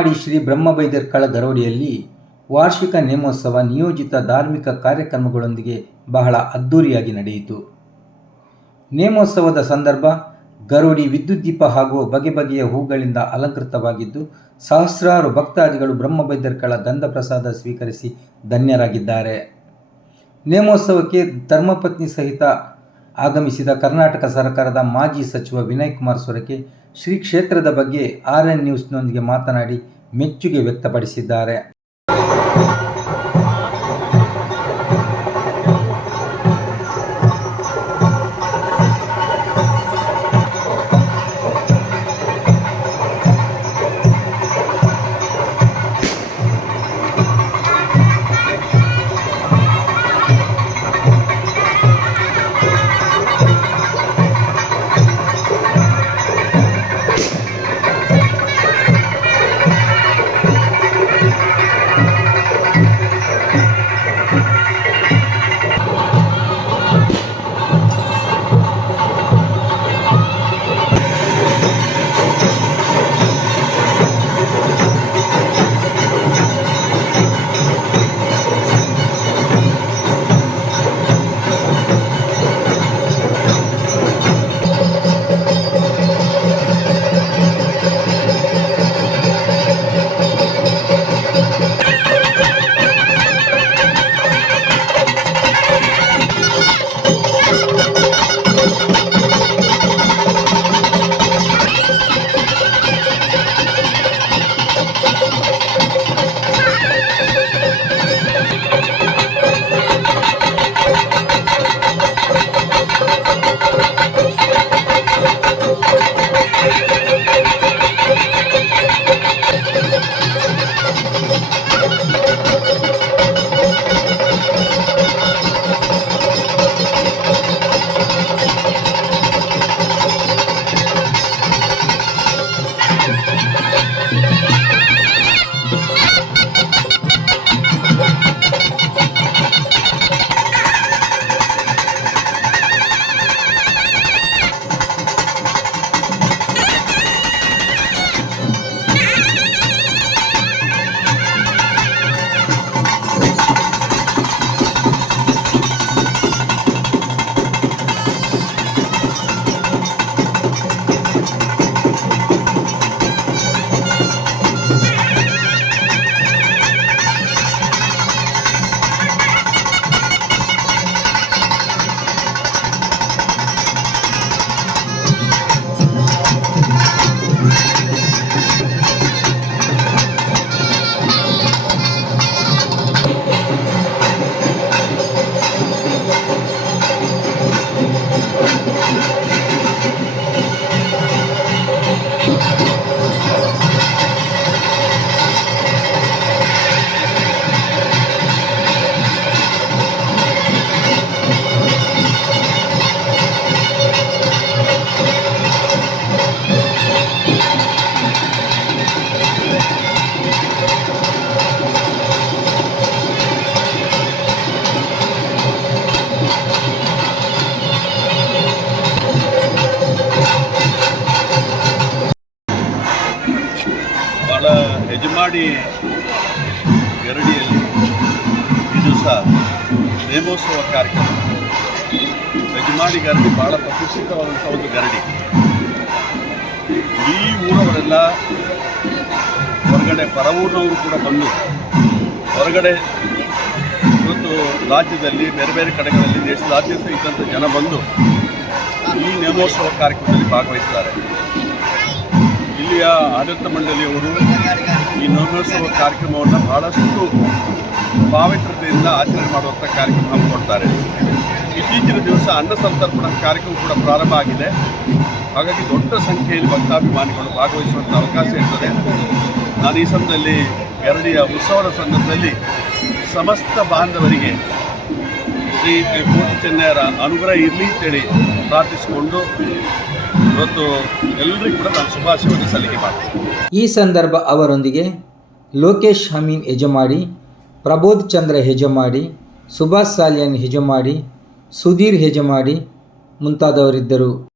ಹೆಜಮಾಡಿ ಶ್ರೀ ಬ್ರಹ್ಮಬೈದರ್ಕಳ ಗರವಡಿಯಲ್ಲಿ ವಾರ್ಷಿಕ ನೇಮೋತ್ಸವ ನಿಯೋಜಿತ ಧಾರ್ಮಿಕ ಕಾರ್ಯಕ್ರಮಗಳೊಂದಿಗೆ ಬಹಳ ಅದ್ಧೂರಿಯಾಗಿ ನಡೆಯಿತು. ನೇಮೋತ್ಸವದ ಸಂದರ್ಭ ಗರವಡಿ ವಿದ್ಯುತ್ ದೀಪ ಹಾಗೂ ಬಗೆ ಬಗೆಯ ಹೂಗಳಿಂದ ಅಲಂಕೃತವಾಗಿದ್ದು, ಸಹಸ್ರಾರು ಭಕ್ತಾದಿಗಳು ಬ್ರಹ್ಮಬೈದರ್ಕಳ ಗಂಧ ಪ್ರಸಾದ ಸ್ವೀಕರಿಸಿ ಧನ್ಯರಾಗಿದ್ದಾರೆ. ನೇಮೋತ್ಸವಕ್ಕೆ ಧರ್ಮಪತ್ನಿ ಸಹಿತ ಆಗಮಿಸಿದ ಕರ್ನಾಟಕ ಸರ್ಕಾರದ ಮಾಜಿ ಸಚಿವ ವಿನಯ್ ಕುಮಾರ್ ಸೊರಕೆ ಶ್ರೀ ಕ್ಷೇತ್ರದ ಬಗ್ಗೆ RN ನ್ಯೂಸ್ನೊಂದಿಗೆ ಮಾತನಾಡಿ ಮೆಚ್ಚುಗೆ ವ್ಯಕ್ತಪಡಿಸಿದ್ದಾರೆ. ಹೆಜಮಾಡಿ ಗರಡಿಯಲ್ಲಿ ಈ ದಿವಸ ನೇಮೋತ್ಸವ ಕಾರ್ಯಕ್ರಮ. ಹೆಜಮಾಡಿ ಗರಡಿ ಭಾಳ ಪ್ರತಿಷ್ಠಿತವಾದಂಥ ಒಂದು ಗರಡಿ. ಈ ಊರವರೆಲ್ಲ ಹೊರಗಡೆ ಪರವೂರಿನವರು ಕೂಡ ಬಂದು ಹೊರಗಡೆ ಇವತ್ತು ರಾಜ್ಯದಲ್ಲಿ ಬೇರೆ ಬೇರೆ ಕಡೆಗಳಲ್ಲಿ ದೇಶದಾದ್ಯಂತ ಇದ್ದಂಥ ಜನ ಬಂದು ಈ ನೇಮೋತ್ಸವ ಕಾರ್ಯಕ್ರಮದಲ್ಲಿ ಭಾಗವಹಿಸ್ತಾರೆ. ಇಲ್ಲಿಯ ಆಡಳಿತ ಮಂಡಳಿಯವರು ಈ ನೇಮೋತ್ಸವ ಕಾರ್ಯಕ್ರಮವನ್ನು ಬಹಳಷ್ಟು ಪಾವಿತ್ರತೆಯಿಂದ ಆಚರಣೆ ಮಾಡುವಂಥ ಕಾರ್ಯಕ್ರಮ ಹಮ್ಮಿಕೊಳ್ತಾರೆ. ಇತ್ತೀಚಿನ ದಿವಸ ಅನ್ನ ಸಂತರ್ಪಣಾ ಕಾರ್ಯಕ್ರಮ ಕೂಡ ಪ್ರಾರಂಭ ಆಗಿದೆ. ಹಾಗಾಗಿ ದೊಡ್ಡ ಸಂಖ್ಯೆಯಲ್ಲಿ ಭಕ್ತಾಭಿಮಾನಿಗಳು ಭಾಗವಹಿಸುವಂಥ ಅವಕಾಶ ಇರ್ತದೆ. ನಾನು ಈ ಸಮಯದಲ್ಲಿ ಗರಡಿಯ ಉತ್ಸವದ ಸಂದರ್ಭದಲ್ಲಿ ಸಮಸ್ತ ಬಾಂಧವರಿಗೆ ಶ್ರೀ ಕೋಟಿ ಚೆನ್ನಯ್ಯರ ಅನುಗ್ರಹ ಇರಲಿ ಅಂತೇಳಿ ಪ್ರಾರ್ಥಿಸಿಕೊಂಡು ಇವತ್ತು ಎಲ್ಲರಿಗೂ ಕೂಡ ನಾನು ಶುಭಾಶಯವನ್ನು ಸಲ್ಲಿಕೆ ಮಾಡ್ತೀನಿ. ಈ ಸಂದರ್ಭ ಅವರೊಂದಿಗೆ ಲೋಕೇಶ್ ಅಮೀನ್ ಹೆಜಮಾಡಿ, ಪ್ರಬೋಧ್ ಚಂದ್ರ ಹೆಜಮಾಡಿ, ಸುಭಾಷ್ ಸಾಲಿಯನ್ ಹೆಜಮಾಡಿ, ಸುಧೀರ್ ಹೆಜಮಾಡಿ ಮುಂತಾದವರಿದ್ದರು.